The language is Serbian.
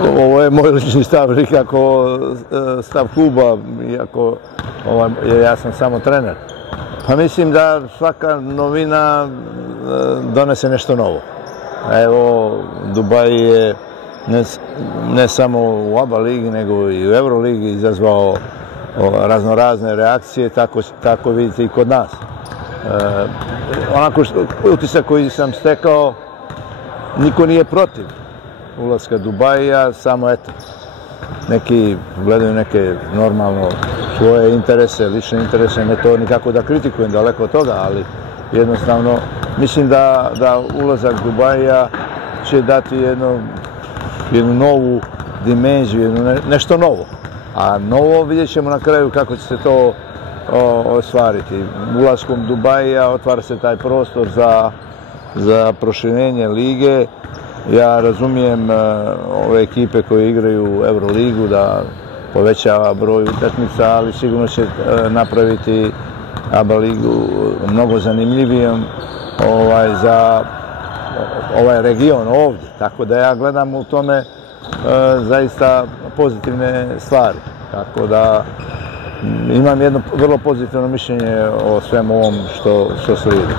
Ovo je moj lični stav, nikako stav kluba, iako ja sam samo trener. Pa mislim da svaka novina donese nešto novo. Evo, Dubaj je ne samo u ABA ligi, nego i u Euroligi izazvao raznorazne reakcije, tako vidite i kod nas. Onako utisak koji sam stekao, niko nije protiv ulaska Dubaja, samo eto, neki gledaju neke normalno svoje interese, lične interese, ne to nikako da kritikujem, daleko od toga, ali jednostavno mislim da ulazak Dubaja će dati jednu novu dimenziju, nešto novo. A novo vidjet ćemo na kraju kako će se to ostvariti. Ulaskom Dubaja otvara se taj prostor za proširenje lige. Ja razumijem ove ekipe koje igraju Euroligu da povećava broj utakmica, ali sigurno će napraviti ABA ligu mnogo zanimljivijom za ovaj region ovdje. Tako da ja gledam u tome zaista pozitivne stvari. Tako da imam jedno vrlo pozitivno mišljenje o svemu ovom što slijedi.